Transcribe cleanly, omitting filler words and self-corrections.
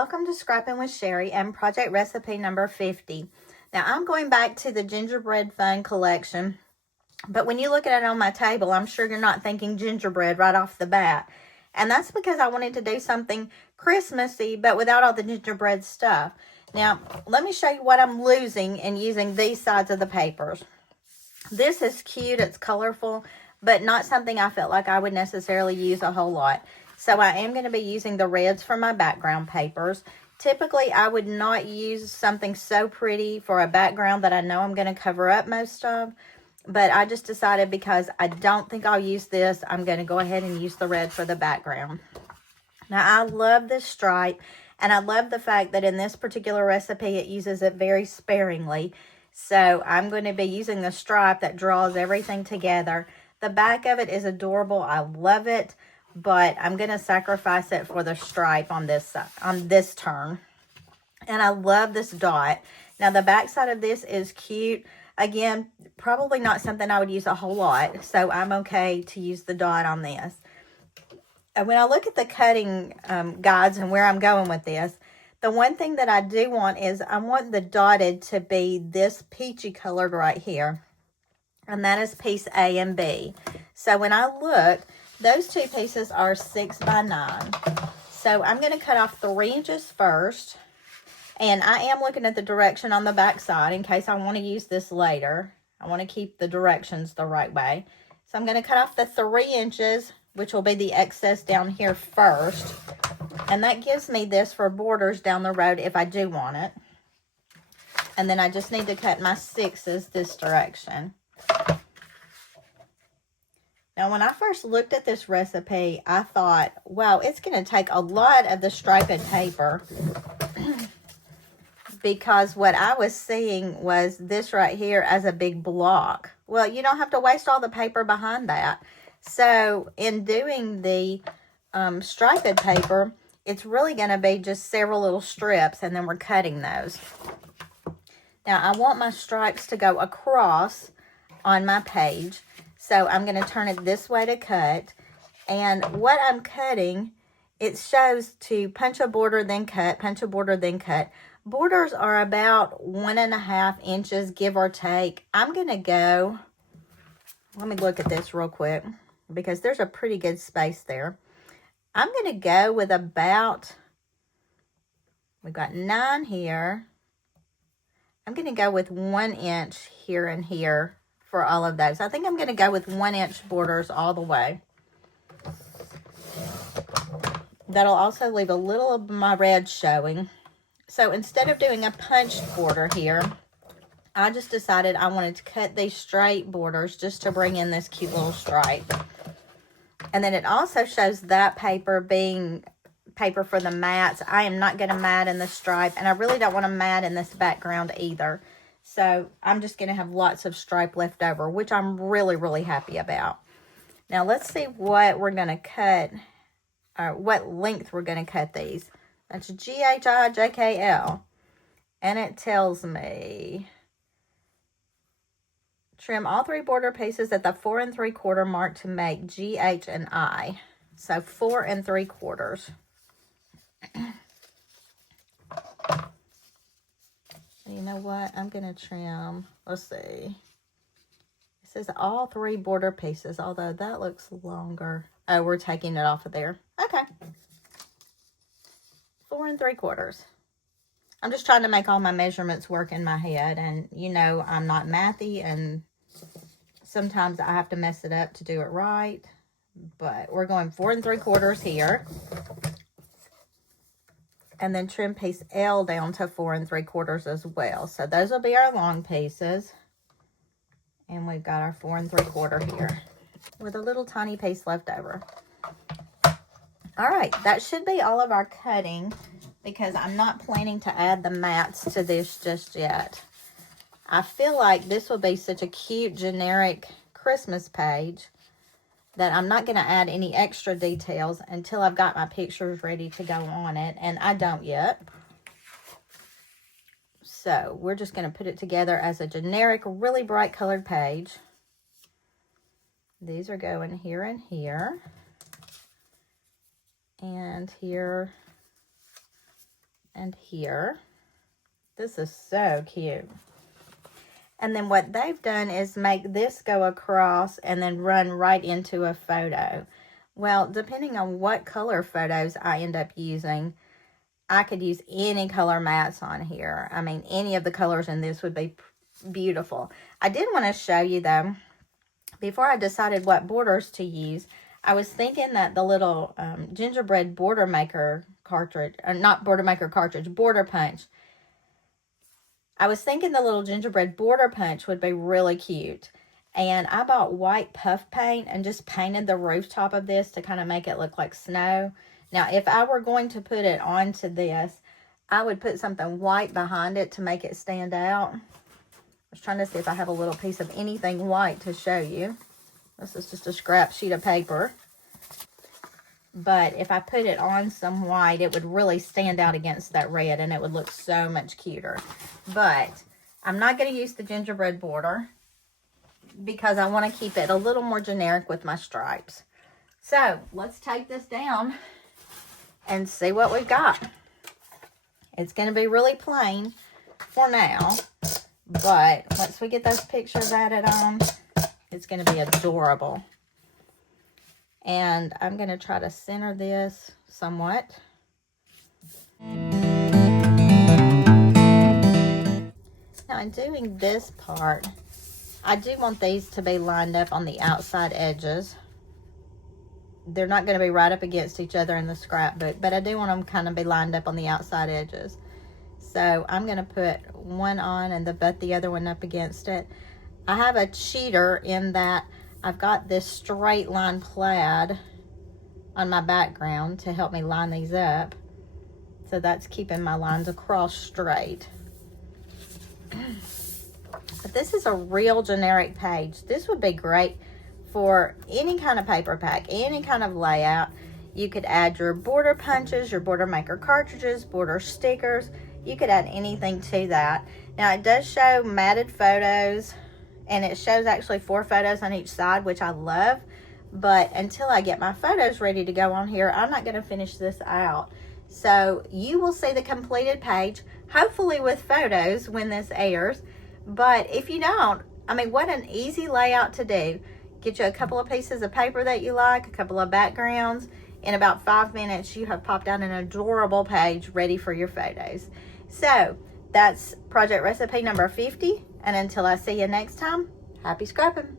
welcome to Scrappin with Sheri and project recipe number 50. Now I'm going back to the Gingerbread Fun collection, but when you look at it on my table, I'm sure you're not thinking gingerbread right off the bat. And that's because I wanted to do something Christmassy, but without all the gingerbread stuff. Now, let me show you what I'm losing in using these sides of the papers. This is cute, it's colorful, but not something I felt like I would necessarily use a whole lot. So I am going to be using the reds for my background papers. Typically, I would not use something so pretty for a background that I know I'm going to cover up most of. But I just decided because I don't think I'll use this, I'm going to go ahead and use the red for the background. Now, I love this stripe, and I love the fact that in this particular recipe, it uses it very sparingly. So I'm going to be using the stripe that draws everything together. The back of it is adorable. I love it. But I'm going to sacrifice it for the stripe on this turn. And I love this dot. Now, the back side of this is cute. Again, probably not something I would use a whole lot. So I'm okay to use the dot on this. And when I look at the cutting guides and where I'm going with this, the one thing that I do want is I want the dotted to be this peachy colored right here. And that is piece A and B. So when I look, those two pieces are 6 by 9. So I'm going to cut off 3 inches first. And I am looking at the direction on the back side in case I want to use this later. I want to keep the directions the right way. So I'm going to cut off the 3 inches, which will be the excess down here first. And that gives me this for borders down the road if I do want it. And then I just need to cut my 6s this direction. Now, when I first looked at this recipe, I thought, wow, it's going to take a lot of the striped paper because what I was seeing was this right here as a big block. Well, you don't have to waste all the paper behind that. So, in doing the striped paper, it's really going to be just several little strips, and then we're cutting those. Now, I want my stripes to go across on my page. So I'm going to turn it this way to cut. And what I'm cutting, it shows to punch a border, then cut, punch a border, then cut. Borders are about 1.5 inches, give or take. I'm going to go, let me look at this real quick, because there's a pretty good space there. I'm going to go with about, we've got 9 here. I'm going to go with 1 inch here and here for all of those. I think I'm going to go with 1 inch borders all the way. That'll also leave a little of my red showing. So instead of doing a punched border here, I just decided I wanted to cut these straight borders just to bring in this cute little stripe. And then it also shows that paper being paper for the mats. I am not going to mat in the stripe, and I really don't want to mat in this background either. So I'm just going to have lots of stripe left over, which I'm really, really happy about. Now let's see what we're going to cut, or what length we're going to cut these. That's GHIJKL. And it tells me, trim all 3 border pieces at the 4 3/4 mark to make GH and I. So 4 3/4. You know what? I'm going to trim, let's see. It says all 3 border pieces, although that looks longer. Oh, we're taking it off of there. Okay. 4 3/4. I'm just trying to make all my measurements work in my head. And, you know, I'm not mathy, and sometimes I have to mess it up to do it right. But we're going 4 3/4 here. And then trim piece L down to 4 3/4 as well. So those will be our long pieces. And we've got our 4 3/4 here with a little tiny piece left over. All right, that should be all of our cutting because I'm not planning to add the mats to this just yet. I feel like this will be such a cute generic Christmas page that I'm not going to add any extra details until I've got my pictures ready to go on it, and I don't yet. So we're just going to put it together as a generic, really bright colored page. These are going here and here. And here and here. This is so cute. And then what they've done is make this go across and then run right into a photo. Well, depending on what color photos I end up using, I could use any color mats on here. I mean, any of the colors in this would be beautiful. I did want to show you, though, before I decided what borders to use, I was thinking that the little gingerbread border maker cartridge, or not border maker cartridge, border punch. I was thinking the little gingerbread border punch would be really cute. And I bought white puff paint and just painted the rooftop of this to kind of make it look like snow. Now, if I were going to put it onto this, I would put something white behind it to make it stand out. I was trying to see if I have a little piece of anything white to show you. This is just a scrap sheet of paper. But if I put it on some white, it would really stand out against that red, and it would look so much cuter. But I'm not going to use the gingerbread border because I want to keep it a little more generic with my stripes. So let's take this down and see what we've got. It's going to be really plain for now, but once we get those pictures added on, it's going to be adorable. And I'm going to try to center this somewhat. Now, in doing this part, I do want these to be lined up on the outside edges. They're not going to be right up against each other in the scrapbook, but I do want them kind of be lined up on the outside edges. So I'm going to put one on and butt the other one up against it. I have a cheater in that I've got this straight line plaid on my background to help me line these up. So that's keeping my lines across straight. But this is a real generic page. This would be great for any kind of paper pack, any kind of layout. You could add your border punches, your border maker cartridges, border stickers. You could add anything to that. Now, it does show matted photos, and it shows actually 4 photos on each side, which I love. But until I get my photos ready to go on here, I'm not going to finish this out. So you will see the completed page, hopefully with photos when this airs. But if you don't, I mean, what an easy layout to do. Get you a couple of pieces of paper that you like, a couple of backgrounds. In about 5 minutes, you have popped out an adorable page ready for your photos. So that's project recipe number 50. And until I see you next time, happy scrapping.